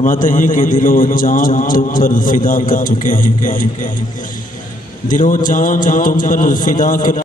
फरमाते हैं कि दिलो जान तुम पर फिदा कर चुके हैं, दिलो जान तुम पर फिदा कर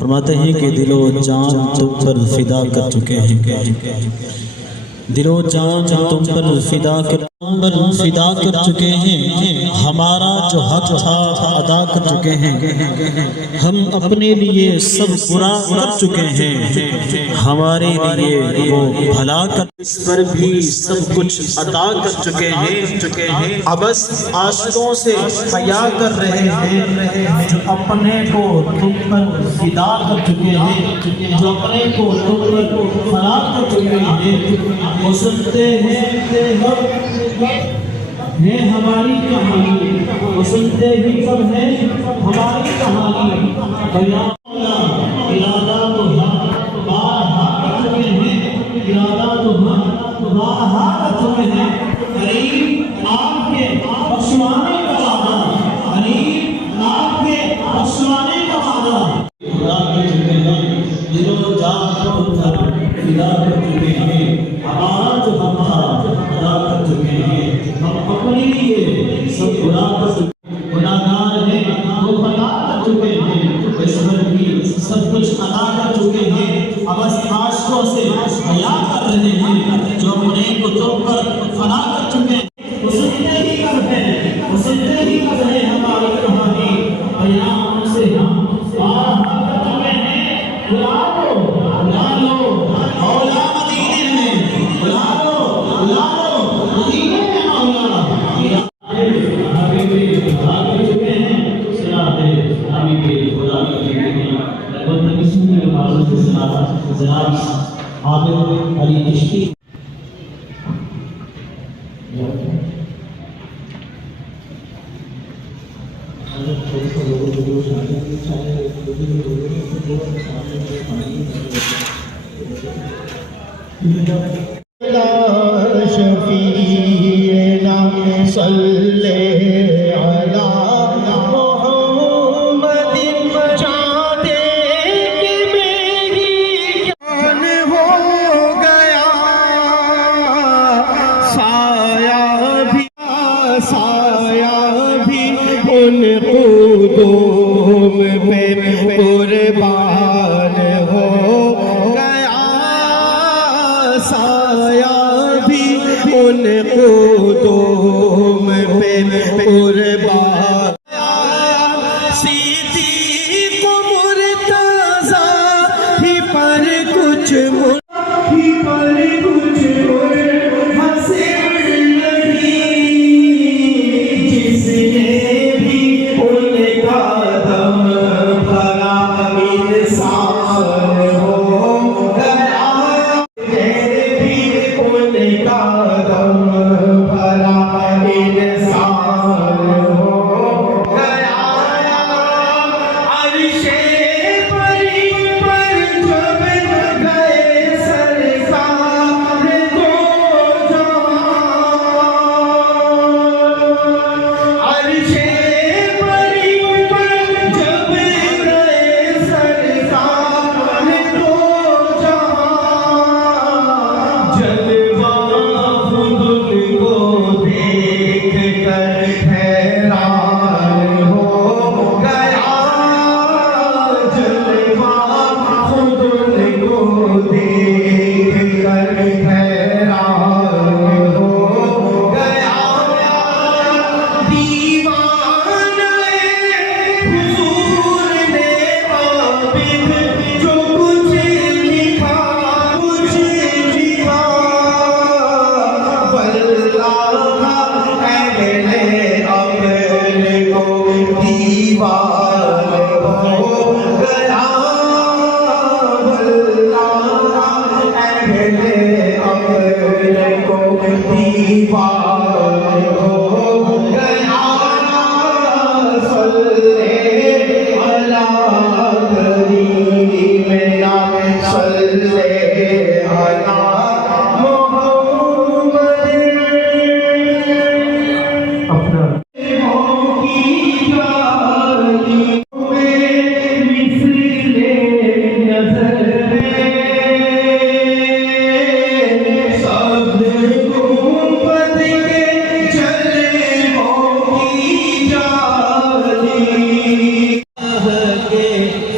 फरमाते हैं कि दिलो जान तुम पर फिदा कर चुके हैं, दिलो जान तुम पर फिदा कर चुके हैं। हमारा जो हक था अदा कर चुके हैं। हम अपने लिए सब बुरा कर चुके हैं, हमारे लिए वो भला कर इस पर भी सब कुछ अदा कर चुके हैं। अब बस आशिकों से हया कर रहे हैं जो अपने को तुम पर फिदा कर चुके हैं, जो अपने को तुम पर फना कर चुके हैं। वो सुनते हैं हमारी कहानी, वो सुनते ही सब है हमारी कहानी। इरादा तो है करीब आपके बख्शवाने का वादा, करीब आपके बख्शवाने का वादा। खुदा के चुके हैं, दिलो जान तुम पर फिदा कर चुके हैं। हमारा जो हक था अदा कर चुके हैं। हम अपने लिए सब बुरा कर गुनाहगार हैं, वो खता कर चुके हैं। इस पर भी सब कुछ अदा कर चुके हैं। अब बस आशिकों से हया कर रहे हैं जो अपने को तुम पर फना कर चुके हैं। वो सुनते ही कब है हमारी कहानी। बयान से हम बाहर कर चुके हैं। बुला लो मौला मदीने में, बुला लो मदीने में मौला। हबीबी खुदा कर चुके हैं, सलाते हबीबी खुदा कर चुके हैं। लगभग किसी ने बाजू से सलात जनाब आबिद अली चिश्ती शफीना सल्ले अला मुहम्मदिन चाहते कि मेरी जान हो गया साया भी उन कूदों पे कुर्बान हो गया। साया भी उन कूदों पे कुर्बान। सिद्दीक़ मुर्तज़ा ही पर कुछ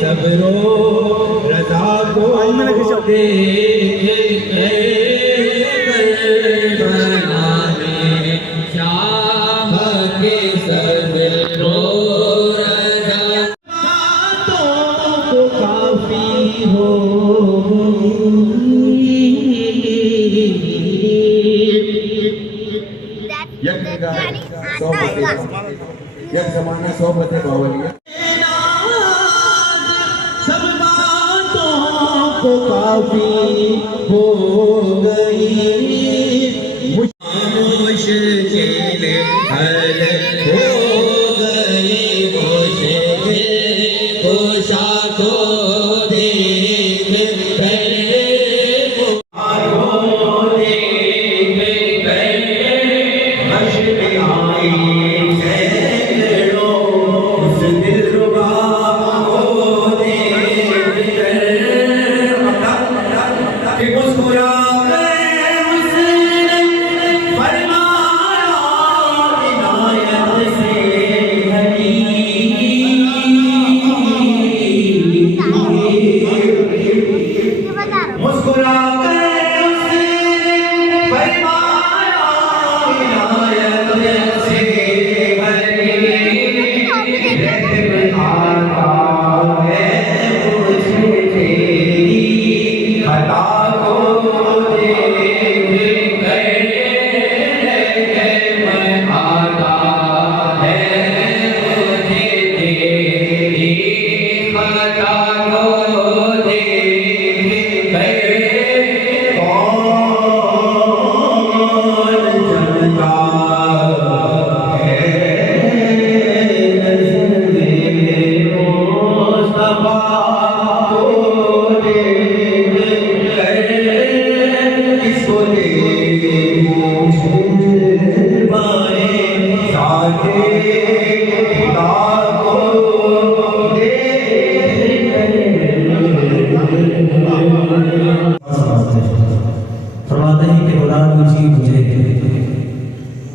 सब रो रजा को देखे बनाने शाह के सब रो रजा तो काफी हो एक जमाना 100 बते बावली सब बातों को काफी हो गई मुश्किलें हल हो गई मुश्किलें खुशा को देख कर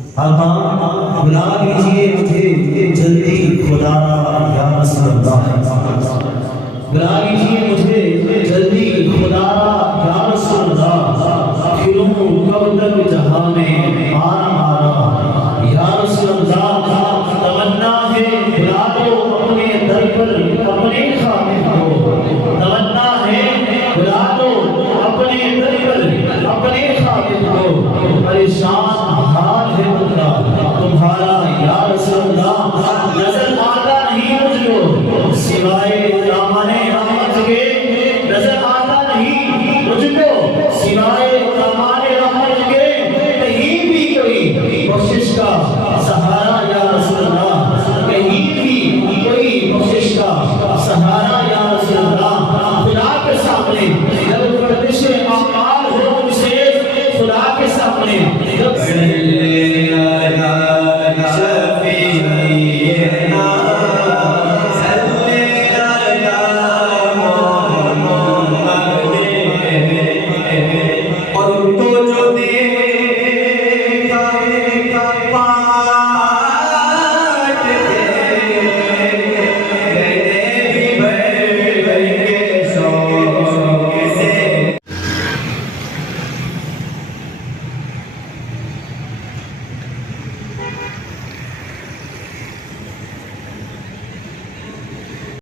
बुला लीजिए मुझे जल्दी खुदा या रसूल अल्लाह, बुला लीजिए मुझे